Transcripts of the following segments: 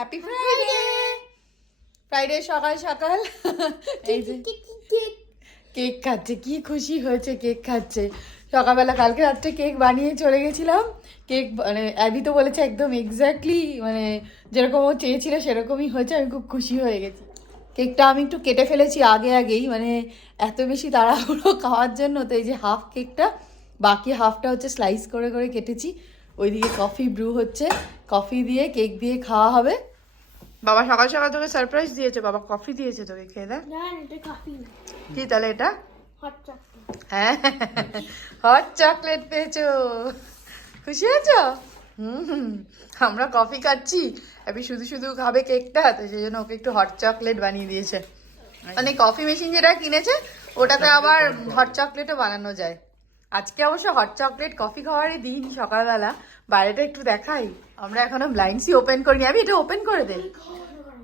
Happy Friday. Friday সকাল সকাল এই যে কেক খাচ্ছে, কি খুশি হয়েছে কেক খাচ্ছে সকালবেলা। কালকে রাত্রে কেক বানিয়ে চলে গেছিলাম। কেক মানে অ্যাবি তো বলেছে একদম এক্স্যাক্টলি মানে যেরকম ও চেয়েছিল সেরকমই হয়েছে। আমি খুব খুশি হয়ে গেছি। কেকটা আমি একটু কেটে ফেলেছি আগেই, মানে এত বেশি তাড়াহুড়ো খাওয়ার জন্য। তো এই যে হাফ কেকটা, বাকি হাফটা হচ্ছে স্লাইস করে করে কেটেছি। ওইদিকে কফি ব্রু হচ্ছে, কফি দিয়ে কেক দিয়ে খাওয়া হবে। বাবা সকাল সকাল তোকে সারপ্রাইজ দিয়েছে, বাবা কফি দিয়েছে তোকে, খেয়ে দেখ। কি তাহলে এটা? হ্যাঁ, হট চকলেট পেয়েছো, খুশি হয়েছো? আমরা কফি খাচ্ছি, আমি শুধু শুধু খাবে কেকটা, তো সেই জন্য ওকে একটু হট চকলেট বানিয়ে দিয়েছে। মানে কফি মেশিন যেটা কিনেছে ওটাতে আবার হট চকলেটও বানানো যায়। আজকে অবশ্য হট চকলেট কফি খাওয়ারই দিন সকালবেলা। বাইরেটা একটু দেখাই, আমরা এখনো ব্লাইন্ডসই ওপেন করিনি। আমি এটা ওপেন করে দেই,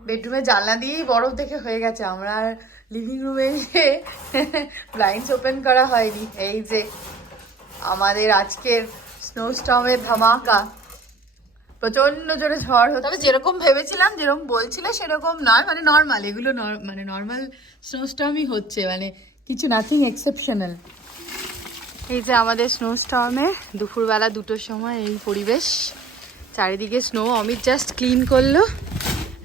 বেডরুমে জানলা দিয়েই বরফ দেখে হয়ে গেছে। আমরা আর লিভিং রুমে এসে ব্লাইন্ডস ওপেন করা হয়নি। এই যে আমাদের আজকের স্নোস্টর্মের ধামাকা, প্রচন্ড জোরে ঝড় হচ্ছে। তবে যেরকম ভেবেছিলাম, যেরকম বলছিল সেরকম নয়, মানে নর্মাল, এগুলো মানে নর্মাল স্নোস্টর্মই হচ্ছে, মানে কিছু নাথিং এক্সেপশনাল। এই যে আমাদের স্নোস্টর্মে দুপুরবেলা 2টোর সময় এই পরিবেশ, চারিদিকে স্নো। অমিত জাস্ট ক্লিন করলো।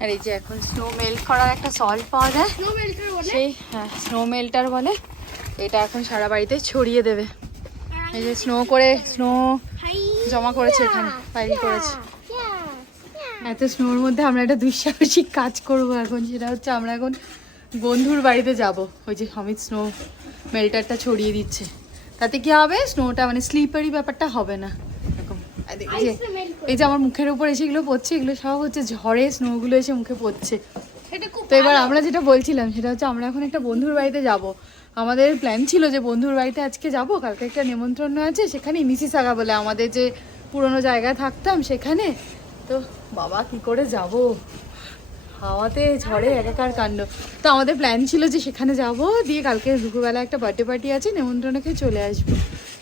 আর এই যে এখন স্নো মেল্ট করার একটা সল্ট পাওয়া যায়, সেই হ্যাঁ স্নো মেল্টার বলে। এটা এখন সারা বাড়িতে ছড়িয়ে দেবে। এই যে স্নো জমা করেছে এখানে, ফাইল করেছে। এত স্নোর মধ্যে আমরা একটা দুঃসাহসিক কাজ করবো এখন, সেটা হচ্ছে আমরা এখন বন্ধুর বাড়িতে যাব। ওই যে অমিত স্নো মেল্টারটা ছড়িয়ে দিচ্ছে, তাতে কি হবে, স্নোটা মানে স্লিপারি ব্যাপারটা হবে না। এরকম এই যে আমার মুখের উপর এসে এগুলো পড়ছে, এগুলো সব হচ্ছে ঝড়ে স্নোগুলো এসে মুখে পড়ছে। তো এবার আমরা যেটা বলছিলাম সেটা হচ্ছে আমরা এখন একটা বন্ধুর বাড়িতে যাব। আমাদের প্ল্যান ছিল যে বন্ধুর বাড়িতে আজকে যাব, কালকে একটা নেমন্ত্রণ আছে সেখানে, মিসিসাগা বলে আমাদের যে পুরোনো জায়গায় থাকতাম সেখানে। তো বাবা কি করে যাব, হাওয়াতে ঝড়ে একাকার কাণ্ড। তো আমাদের প্ল্যান ছিল যে সেখানে যাব, দিয়ে কালকে দুপুরবেলা একটা বার্থডে পার্টি আছে, নেমন্ত্রণে খেয়ে চলে আসবো।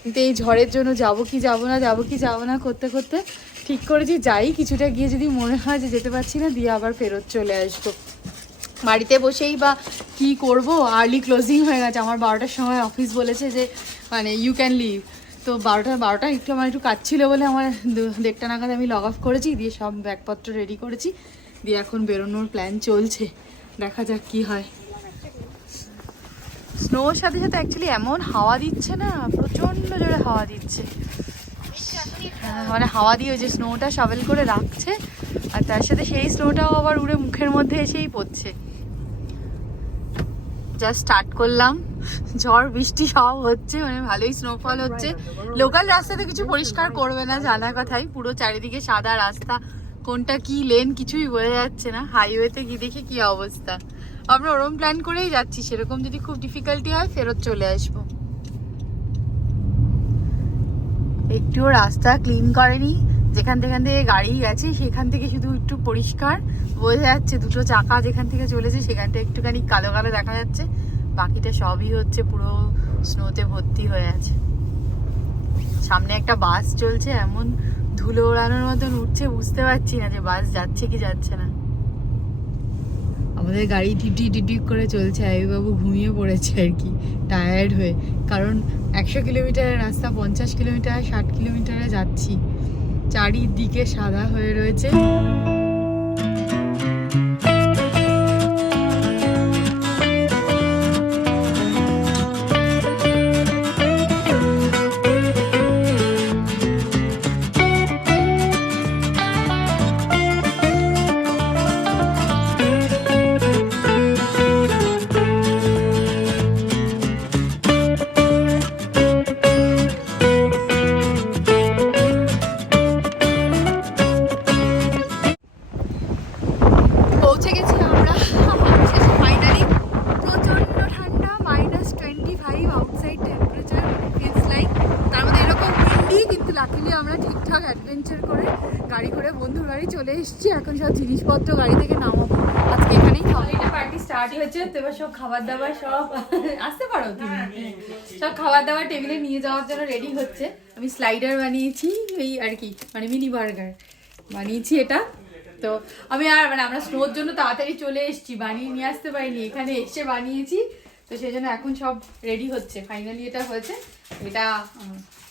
কিন্তু এই ঝড়ের জন্য যাবো কি যাবো না করতে করতে ঠিক করেছি যাই, কিছুটা গিয়ে যদি মনে হয় যে যেতে পারছি না, দিয়ে আবার ফেরত চলে আসবো। বাড়িতে বসেই বা কি করব, আর্লি ক্লোজিং হয়ে গেছে আমার। 12টার সময় অফিস বলেছে যে মানে ইউ ক্যান লিভ। তো 12টা একটু আমার একটু কাজ ছিল বলে আমার 1:30 নাগাদ আমি লগ অফ করেছি, দিয়ে সব ব্যাগপত্র রেডি করেছি, দিয়ে এখন বেরোনোর প্ল্যান চলছে। দেখা যাক কি হয়। স্নোর সাথে সাথে অ্যাকচুয়ালি এমন হাওয়া দিচ্ছে না, প্রচণ্ড জোরে হাওয়া দিচ্ছে। মানে হাওয়া দিয়ে ওই যে স্নোটা শাবেল করে রাখছে, আর তার সাথে সেই স্নোটাও আবার উড়ে মুখের মধ্যে এসেই পড়ছে। জাস্ট স্টার্ট করলাম, ঝড় বৃষ্টি সব হচ্ছে, মানে ভালোই স্নোফল হচ্ছে। লোকাল রাস্তাতে কিছু পরিষ্কার করবে না জানা কথাই, পুরো চারিদিকে সাদা রাস্তা, কোনটা কি লেন কিছুই বোঝা যাচ্ছে না। হাইওয়েতে গিয়ে দেখি কি অবস্থা। আমরা ওরম প্ল্যান করেই যাচ্ছি, সেরকম যদি খুব ডিফিকাল্টি হয় ফেরত চলে আসবো। একটুও রাস্তা ক্লিন করেনি, যেখান থেকে গাড়ি গেছে সেখান থেকে শুধু একটু পরিষ্কার বোঝা যাচ্ছে, 2টো চাকা যেখান থেকে চলেছে সেখানটা একটুখানি কালো কালো দেখা যাচ্ছে, বাকিটা সবই হচ্ছে পুরো স্নোতে ভর্তি হয়ে আছে। সামনে একটা বাস চলছে, এমন ধুলো ওড়ানোর মতন উঠছে, বুঝতে পারছি না যে বাস যাচ্ছে কি যাচ্ছে না। আমাদের গাড়ি টিটি করে চলছে, আইবাবু ঘুমিয়ে পড়েছে আর কি, টায়ার্ড হয়ে। কারণ 100 কিলোমিটারের রাস্তা 50 কিলোমিটার 60 কিলোমিটারে যাচ্ছি, চারিদিকে সাদা হয়ে রয়েছে। গাড়ি করে বন্ধুর বাড়ি চলে এসেছি, এখন সব জিনিসপত্র গাড়ি থেকে নামাবো। আজকে এখানেই পার্টি স্টার্ট হয়েছে, তো এবার সব খাবার দাবার সব আসতে পারো তুমি, সব খাবার দাবার টেবিলে নিয়ে যাওয়ার জন্য রেডি হচ্ছে। আমি স্লাইডার বানিয়েছি এই আর কি, মানে মিনি বার্গার বানিয়েছি এটা। তো আমি আর মানে আমরা স্নোর জন্য তাড়াতাড়ি চলে এসেছি, বানিয়ে নিয়ে আসতে পারিনি, এখানে এসে বানিয়েছি। তো সেই জন্য এখন সব রেডি হচ্ছে, ফাইনালি এটা হয়েছে। এটা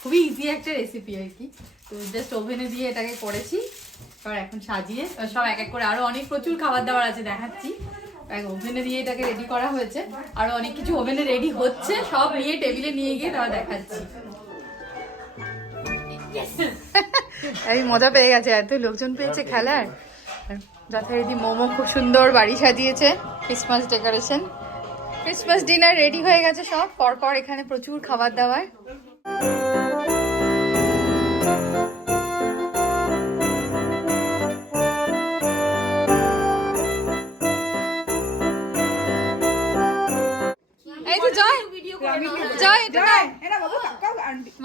খুবই ইজি একটা রেসিপি আর কি। তো জাস্ট ওভেনে দিয়ে এটাকে করেছি, এবার এখন সাজিয়ে সব এক এক করে আরো অনেক প্রচুর খাবার দাবার আছে দেখাচ্ছি। ওভেনে দিয়ে এটাকে রেডি করা হয়েছে, আরো অনেক কিছু ওভেনে রেডি হচ্ছে, সব নিয়ে টেবিলে নিয়ে গিয়ে তারা দেখাচ্ছি। এই মজা পেয়ে গেছে, এত লোকজন পেয়েছে খেলার। যথারীতি মোমো খুব সুন্দর বাড়ি সাজিয়েছে, Christmas decoration, Christmas dinner ready হয়ে গেছে সব। পরপর এখানে প্রচুর খাবার দাবার।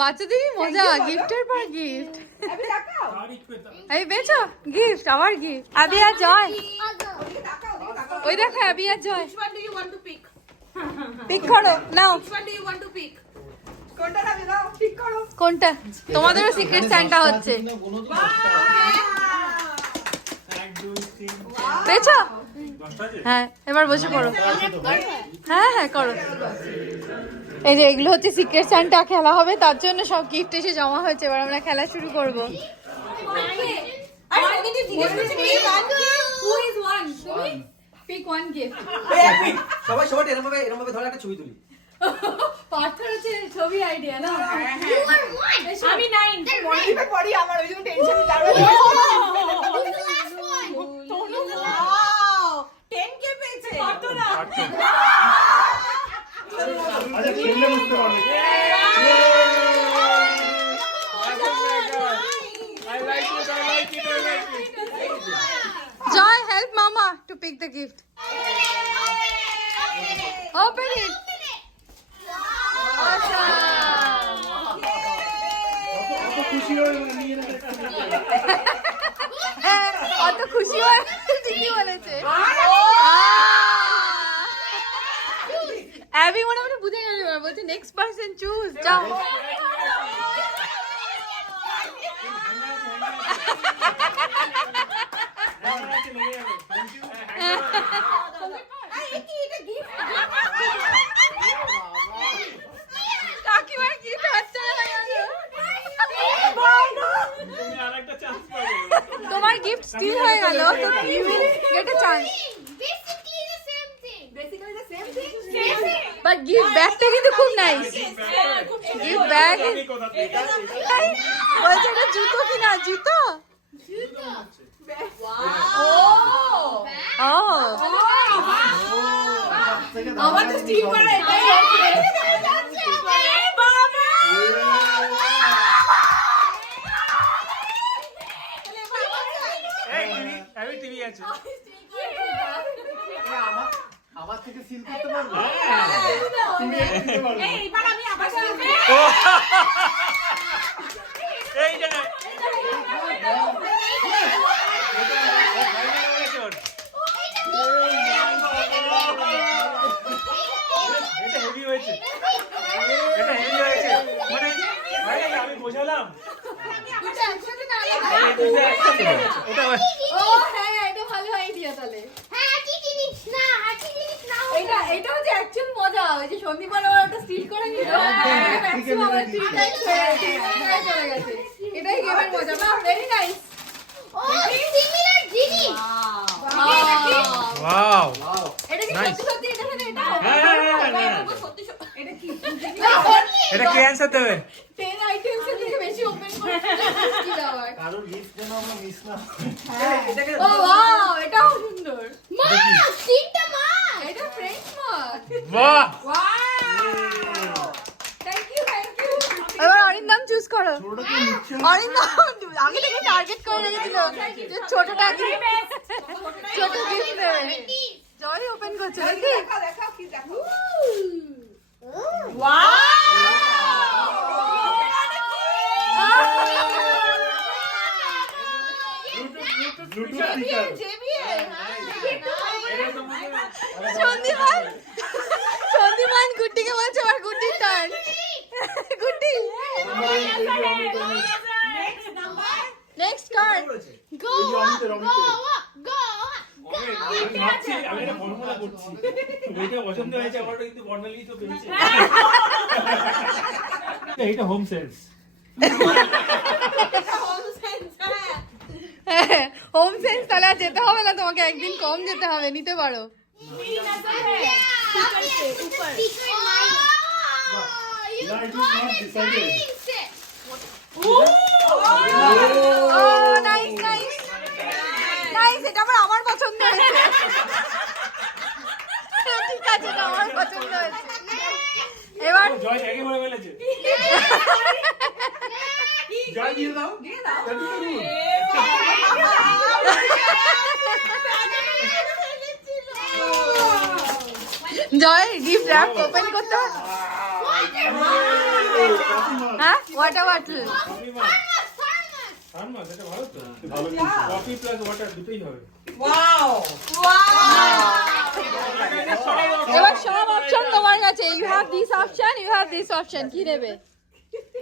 বাচ্চাদেরই মজা, গিফটের পর গিফট। এই বেচো গিফট, আবার গিফট। আবি আর জয়, ওই দেখো আবি আর জয়। পিক করো, নাও কোনটা। তোমাদেরও সিক্রেট সান্টা হচ্ছে, পেয়েছো? হ্যাঁ এবার বসে পড়ো। হ্যাঁ হ্যাঁ করো। এই যে এগুলো হচ্ছে সিক্রেট সান্টা, খেলা হবে তার জন্য সব গিফট এসে জমা হয়েছে। এবার আমরা খেলা শুরু করবো। Pick one gift. সবাই সবাই এরকম ভাবে ধরে একটা ছবি তুলি। পাথর হচ্ছে ছবি আইডিয়া না। আমি 9 মনিপে পড়ি, আমার ওই জন্য টেনশন দাঁড়ালো। 10 কে পেয়েছে কত না। আরে খেললে বুঝতে পারবে। I like it. Joy, help Mama to pick the gift. Open it. Awesome. কত খুশি হয় ঠিকই বলেছে। অ্যাবি মনে মনে বুঝে গেল, বলছে নেক্সট পারসন চুজ, যাও। কাকিমার গিফট হচ্ছে তোমার গিফট স্টিল হয়ে গেল, তো you will get a chance. But gift ব্যাগটা কিন্তু খুব নাইস। গিফট ব্যাগ বলছে এটা জুতো কিনা, জুতো। আমার তো স্টিল করে এটাই আমার থেকে সিল করতে পারবো। এইবার আমি আবার এই যে এটা হেভি হয়েছে, এটা হেভি হয়েছে, মানে আমি বোঝালাম ওটা। ও হ্যাঁ এটা ভালো আইডিয়া তাহলে। এটা হচ্ছে অ্যাকচুয়াল মজা, ওই যে সন্দীপন আমার ওটা স্টিল করে নিল, ম্যাক্সিমাম আমার 3 টাইমস চলে গেছে। এটাই গেমের মজা। বাহ, ভেরি নাইস। ওয়াও, এটা কি Nice. সত্যি সত্যি এটা না, এটা সত্যি সত্যি এটা কি? এটা কি অ্যানসার দেবে? 10 আইটেমস এর থেকে বেশি ওপেন করে কি দাও? কারোর গিফট যেন আমরা মিস না। ও ওয়াও, এটাও সুন্দর। এটা এটা ফ্রেঞ্চ মাছ। বাহ, থ্যাংক ইউ থ্যাংক ইউ। এবার অরিন্দম চুজ করো। অরিন্দম আগে থেকে টার্গেট করে রেখেছিল যে ছোটটা গিফট, ছোট গিফট দেবে। জয় ওপেন করছো নাকি? দেখাও কি দেখো। Bluetooth speaker. সন্দীপন গুড্ডিকে বলছে আবার গুড্ডির টার্ন। গুড্ডি নেক্সট কার্ড। রমিতে ভাবছি আমি একটা ফর্মুলা করছি ওইটা পছন্দ হয়েছে আমার কিন্তু বর্ণালী তো পেয়েছে এইটা হোম সেন্স হোম সেন্স তাহলে আর যেতে হবে না তোমাকে, একদিন কম যেতে হবে, নিতে পারো। এটা আমার পছন্দ হয়েছে। ঠিক আছে, এটা আমার পছন্দ হয়েছে। এবার জয় একে বলে ফেলেছে জয় দিয়ে দাও জয় গিফট র্যাপ ওপেন করতে হবে। হ্যাঁ, ওয়াটার বটল। এটা ভালো তো, ভালো কফি প্লাস ওয়াটার দুটোই হবে। এবার সব অপশন তোমার কাছে। You have this option, you have this option, কি নেবে?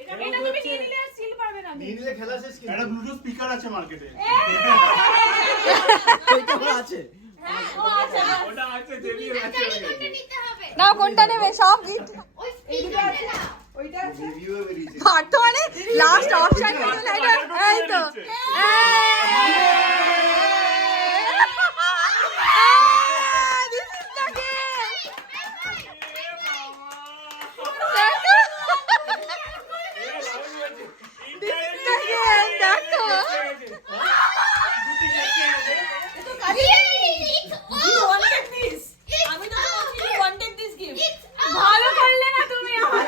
এটা তুমি নিয়ে নিলে আর সিল পারবে না। নিলে খেলা শেষ। একটা ব্লুটুথ স্পিকার আছে মার্কেটে। ওইটা আছে। হ্যাঁ, ও আছে। ওটা আছে জেবিএল আছে। না, কোনটা নেবে? সব গিফট ওইটা আছে। পারতো মানে লাস্ট অপশন এই তো। This is the game. দেখো। আমি তো wanted this gift. ভালো করলে না তুমি আমার।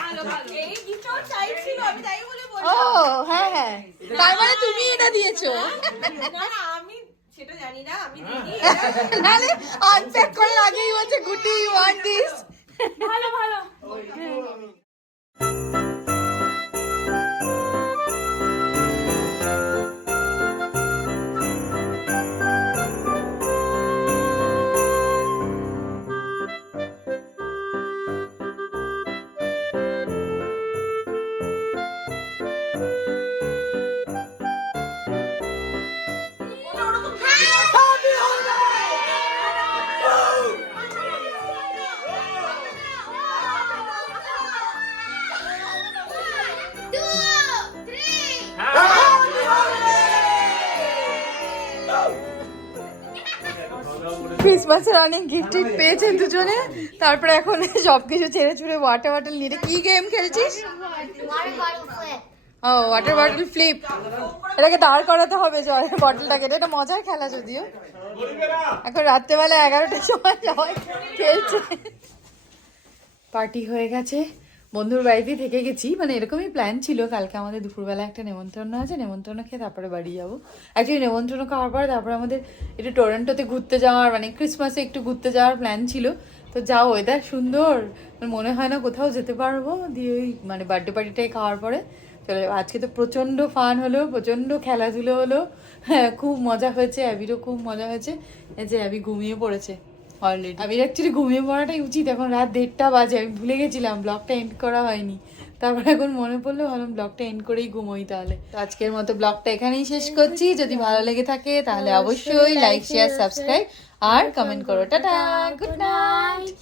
ভালো ভালো। এই গিফটও চাইছিল, আমি তাই বলে ও বললাম। হ্যাঁ হ্যাঁ, তার মানে তুমি এটা দিয়েছো। না না, আমি সেটা জানি না, আমি দিইনি। নালে আনপ্যাক করার আগেই বলছে গুটি ইউ ওয়ান্ট দিস। ভালো ভালো। ক্রিসমাসের অনেক গিফট পেয়েছেন দুজনে, তারপরে এখন সবকিছু ছেড়ে ছুড়ে ওয়াটার বটল নিয়ে। কি গেম খেলছিস? ও ওয়াটার বটল ফ্লিপ। এটাকে দাঁড় করাতে হবে জলের বটলটাকে। এটা মজার খেলা যদিও। এখন রাত্রেবেলা 11টার সময় সবাই খেলছে। পার্টি হয়ে গেছে, বন্ধুর বাড়িতেই থেকে গেছি। মানে এরকমই প্ল্যান ছিল, কালকে আমাদের দুপুরবেলা একটা নেমন্তন্ন আছে, নেমন্তন্ন খেয়ে তারপরে বাড়ি যাবো। অ্যাকচুয়ালি নেমন্তন্ন খাওয়ার পরে তারপরে আমাদের একটু টরন্টোতে ঘুরতে যাওয়ার, মানে ক্রিসমাসে একটু ঘুরতে যাওয়ার প্ল্যান ছিল। তো যাও, ওয়েদার সুন্দর, মনে হয় না কোথাও যেতে পারবো। দিয়ে ওই মানে বার্থডে পার্টিটাই খাওয়ার পরে চলে যাবো। আজকে তো প্রচণ্ড ফান হলো, প্রচণ্ড খেলাধুলো হলো। হ্যাঁ, খুব মজা হয়েছে, অ্যাবিরও খুব মজা হয়েছে। এই যে অ্যাবি ঘুমিয়ে পড়েছে অলরেডি। আমি অ্যাকচুয়ালি ঘুমিয়ে পড়াটাই উচিত, এখন রাত 1:30 বাজে। আমি ভুলে গেছিলাম, ব্লগটা এন্ড করা হয়নি। তারপর এখন মনে পড়লো, ভাবলাম ব্লগটা এন্ড করেই ঘুমোই তাহলে। তো আজকের মতো ব্লগটা এখানেই শেষ করছি। যদি ভালো লেগে থাকে তাহলে অবশ্যই লাইক, শেয়ার, সাবস্ক্রাইব আর কমেন্ট করো। Tata, good night.